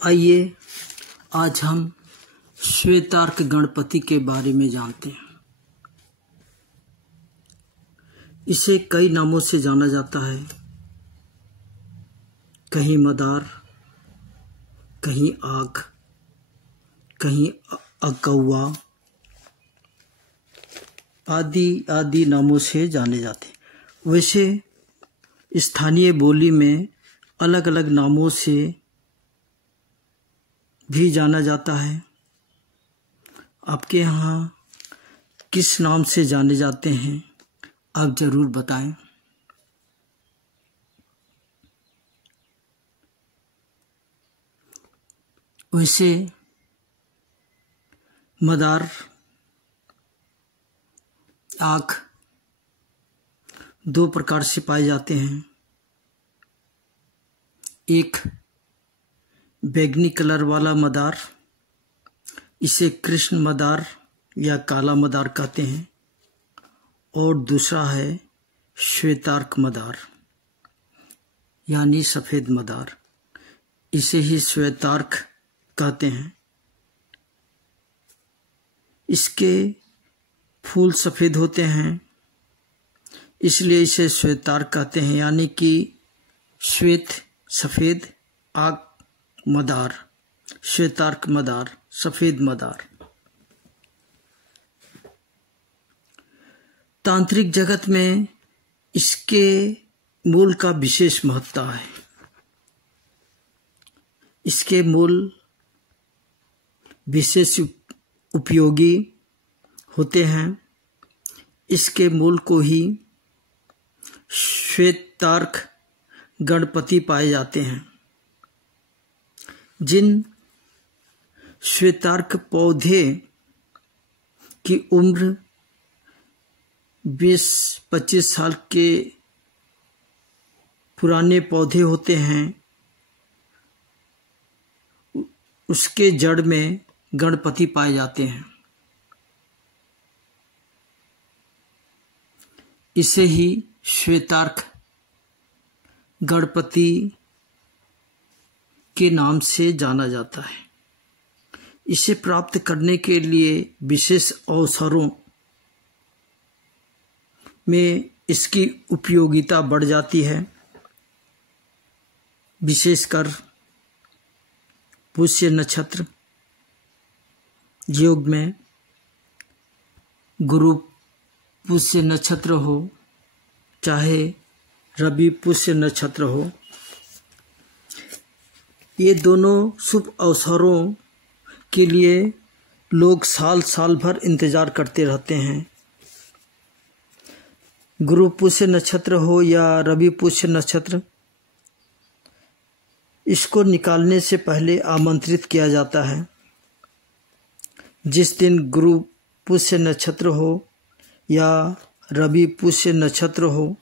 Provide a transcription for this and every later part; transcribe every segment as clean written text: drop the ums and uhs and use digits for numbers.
आइए आज हम श्वेतार्क गणपति के बारे में जानते हैं। इसे कई नामों से जाना जाता है, कहीं मदार, कहीं आग, कहीं अकौवा आदि आदि नामों से जाने जाते हैं। वैसे स्थानीय बोली में अलग अलग नामों से भी जाना जाता है। आपके यहाँ किस नाम से जाने जाते हैं, आप जरूर बताएं। वैसे मदार, आग दो प्रकार से पाए जाते हैं। एक बैंगनी कलर वाला मदार, इसे कृष्ण मदार या काला मदार कहते हैं, और दूसरा है श्वेतार्क मदार यानी सफेद मदार, इसे ही श्वेतार्क कहते हैं। इसके फूल सफेद होते हैं, इसलिए इसे श्वेतार्क कहते हैं, यानी कि श्वेत सफेद, आग मदार, श्वेतार्क मदार, सफेद मदार। तांत्रिक जगत में इसके मूल का विशेष महत्व है। इसके मूल विशेष उपयोगी होते हैं। इसके मूल को ही श्वेतार्क गणपति पाए जाते हैं। जिन श्वेतार्क पौधे की उम्र 20-25 साल के पुराने पौधे होते हैं, उसके जड़ में गणपति पाए जाते हैं। इसे ही श्वेतार्क गणपति के नाम से जाना जाता है। इसे प्राप्त करने के लिए विशेष अवसरों में इसकी उपयोगिता बढ़ जाती है। विशेषकर पुष्य नक्षत्र योग में, गुरु पुष्य नक्षत्र हो चाहे रवि पुष्य नक्षत्र हो, ये दोनों शुभ अवसरों के लिए लोग साल साल भर इंतजार करते रहते हैं। गुरु पुष्य नक्षत्र हो या रवि पुष्य नक्षत्र, इसको निकालने से पहले आमंत्रित किया जाता है। जिस दिन गुरु पुष्य नक्षत्र हो या रवि पुष्य नक्षत्र हो,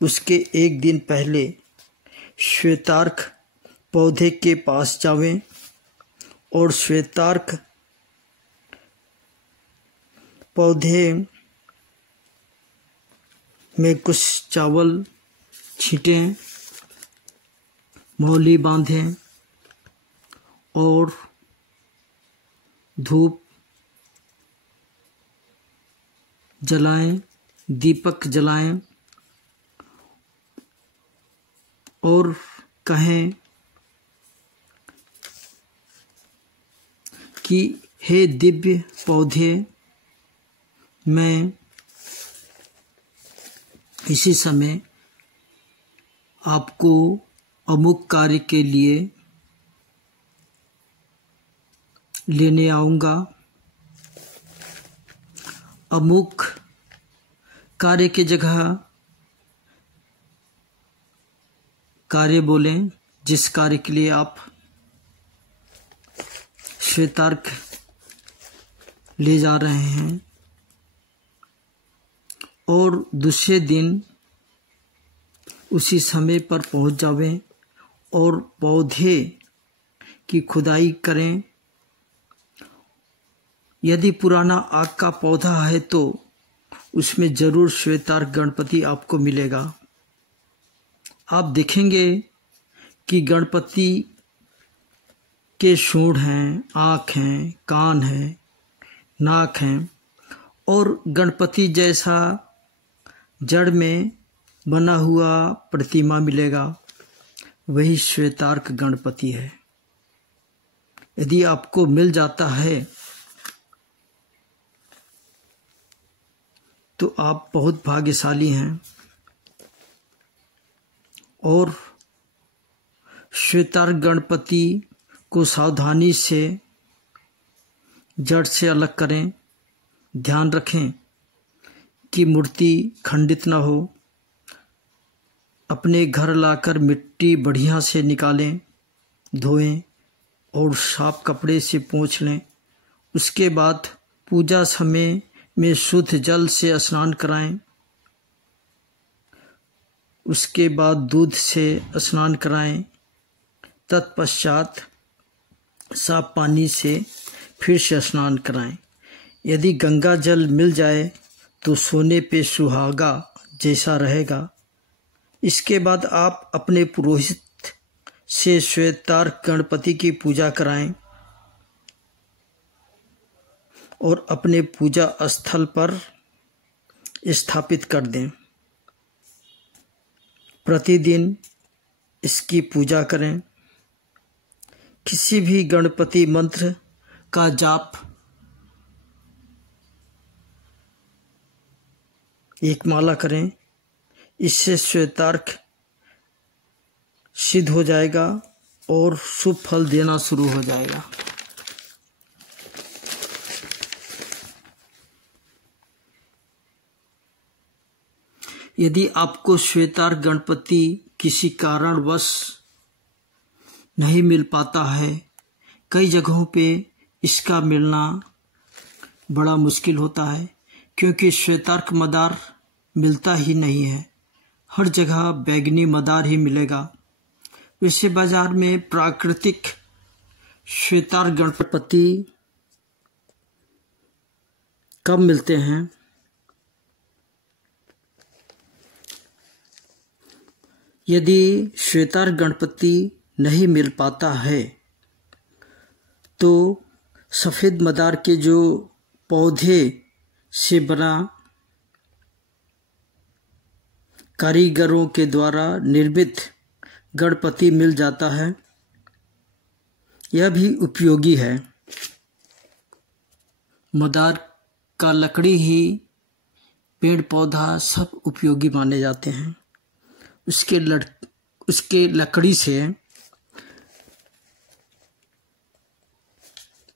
उसके एक दिन पहले श्वेतार्क पौधे के पास जावें और श्वेतार्क पौधे में कुछ चावल छींटें, मौली बांधें और धूप जलाएं, दीपक जलाएं और कहें कि हे दिव्य पौधे, मैं इसी समय आपको अमुक कार्य के लिए लेने आऊँगा। अमुक कार्य की जगह कार्य बोलें जिस कार्य के लिए आप श्वेतार्क ले जा रहे हैं, और दूसरे दिन उसी समय पर पहुंच जावें और पौधे की खुदाई करें। यदि पुराना आग का पौधा है तो उसमें जरूर श्वेतार्क गणपति आपको मिलेगा। आप देखेंगे कि गणपति के सूंड हैं, आँख हैं, कान हैं, नाक हैं और गणपति जैसा जड़ में बना हुआ प्रतिमा मिलेगा, वही श्वेतार्क गणपति है। यदि आपको मिल जाता है तो आप बहुत भाग्यशाली हैं। और श्वेतार्क गणपति को सावधानी से जड़ से अलग करें। ध्यान रखें कि मूर्ति खंडित न हो। अपने घर लाकर मिट्टी बढ़िया से निकालें, धोएं और साफ कपड़े से पोंछ लें। उसके बाद पूजा समय में शुद्ध जल से स्नान कराएं। उसके बाद दूध से स्नान कराएं। तत्पश्चात साफ पानी से फिर से स्नान कराएं। यदि गंगा जल मिल जाए तो सोने पे सुहागा जैसा रहेगा। इसके बाद आप अपने पुरोहित से श्वेतार्क गणपति की पूजा कराएं और अपने पूजा स्थल पर स्थापित कर दें। प्रतिदिन इसकी पूजा करें। किसी भी गणपति मंत्र का जाप एक माला करें। इससे श्वेतार्क सिद्ध हो जाएगा और शुभ फल देना शुरू हो जाएगा। यदि आपको श्वेतार्क गणपति किसी कारणवश नहीं मिल पाता है, कई जगहों पे इसका मिलना बड़ा मुश्किल होता है, क्योंकि श्वेतार्क मदार मिलता ही नहीं है। हर जगह बैंगनी मदार ही मिलेगा। वैसे बाजार में प्राकृतिक श्वेतार्क गणपति कब मिलते हैं? यदि श्वेतार्क गणपति नहीं मिल पाता है तो सफ़ेद मदार के जो पौधे से बना कारीगरों के द्वारा निर्मित गणपति मिल जाता है। यह भी उपयोगी है। मदार का लकड़ी ही पेड़ पौधा सब उपयोगी माने जाते हैं। उसके लकड़ी से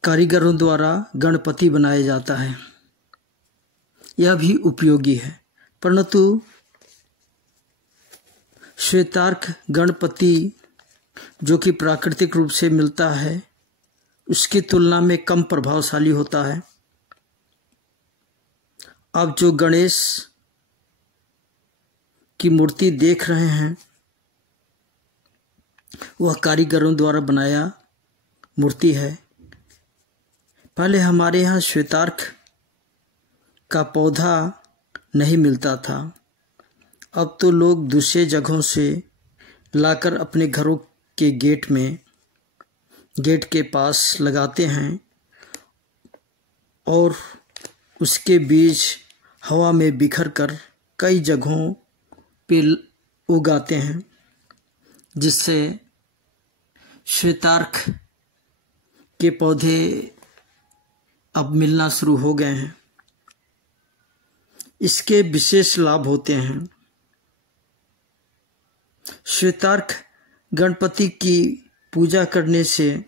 कारीगरों द्वारा गणपति बनाया जाता है। यह भी उपयोगी है। परंतु श्वेतार्क गणपति जो कि प्राकृतिक रूप से मिलता है, उसकी तुलना में कम प्रभावशाली होता है। आप जो गणेश की मूर्ति देख रहे हैं वह कारीगरों द्वारा बनाया मूर्ति है। पहले हमारे यहाँ श्वेतार्क का पौधा नहीं मिलता था। अब तो लोग दूसरे जगहों से लाकर अपने घरों के गेट के पास लगाते हैं और उसके बीज हवा में बिखर कर कई जगहों पे उगाते हैं, जिससे श्वेतार्क के पौधे अब मिलना शुरू हो गए हैं। इसके विशेष लाभ होते हैं। श्वेतार्क गणपति की पूजा करने से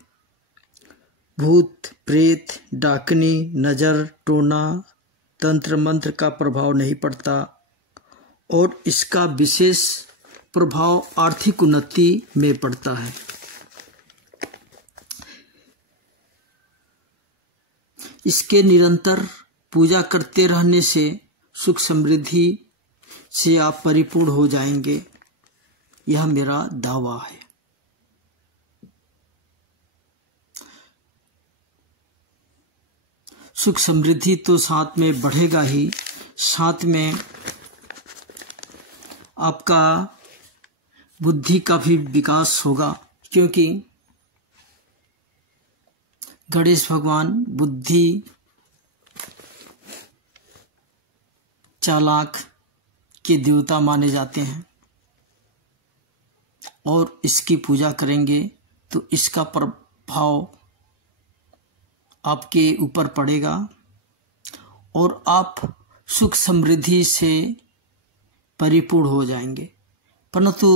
भूत प्रेत, डाकनी, नजर, टोना, तंत्र मंत्र का प्रभाव नहीं पड़ता और इसका विशेष प्रभाव आर्थिक उन्नति में पड़ता है। इसके निरंतर पूजा करते रहने से सुख समृद्धि से आप परिपूर्ण हो जाएंगे। यह मेरा दावा है। सुख समृद्धि तो साथ में बढ़ेगा ही, साथ में आपका बुद्धि का भी विकास होगा, क्योंकि गणेश भगवान बुद्धि चालाक के देवता माने जाते हैं और इसकी पूजा करेंगे तो इसका प्रभाव आपके ऊपर पड़ेगा और आप सुख समृद्धि से परिपूर्ण हो जाएंगे। परंतु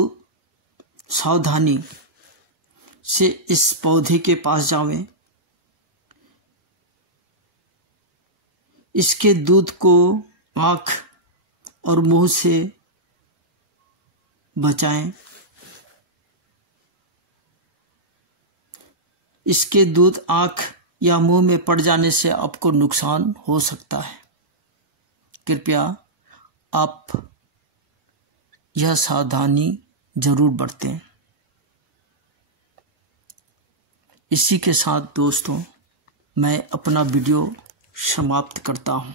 सावधानी से इस पौधे के पास जावें, इसके दूध को आँख और मुंह से बचाएं। इसके दूध आँख या मुंह में पड़ जाने से आपको नुकसान हो सकता है। कृपया आप यह सावधानी जरूर बरतें। इसी के साथ दोस्तों मैं अपना वीडियो समाप्त करता हूँ।